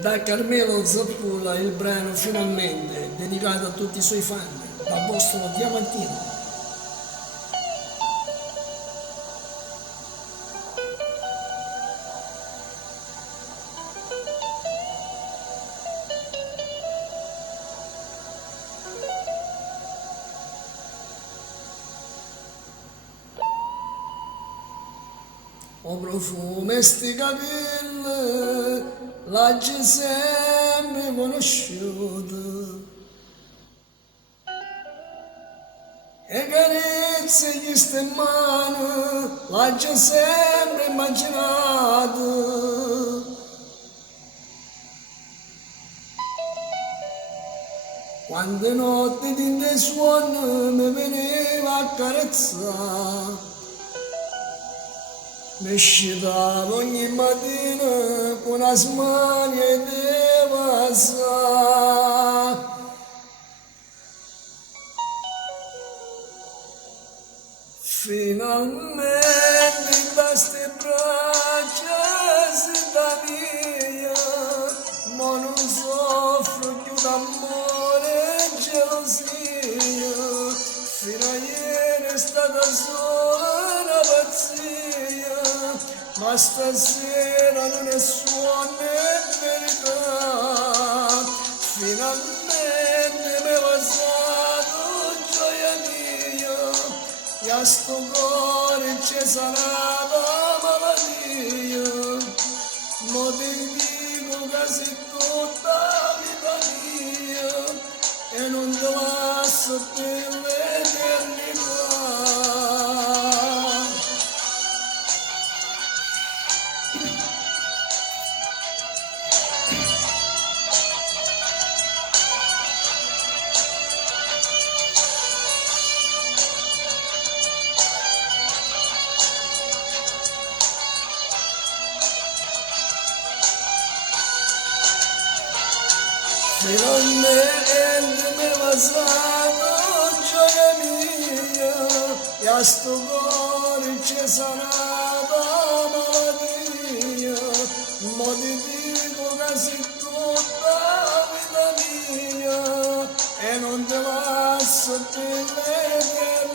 Da Carmelo Zappula il brano Finalmente, dedicato a tutti i suoi fan, dal vostro Diamantino. O profumo e sti capelli, l'hai sempre conosciuto. E carezze gli ste mani, l'hai sempre immaginato. Quante notti di te suono mi veniva a carezzare. Mi scitavo ogni mattina con una smania e devasa. Finalmente da ste braccia si da via, ma non soffro più d'amore e gelosia. Fino a ieri è stata sola una pazzia, ma stasera non è suono e verità. Finalmente mi è passato gioia mia, e a sto cuore c'è sarà la malattia. Mo ti dico che sei tutta vita mia e non te lascio per l'eternità. Finalmente mi è passato gioia mia e a sto cuore c'è sanata malattia. Mo ti dico che sei tutta vita mia e non te lascio per l'eternità.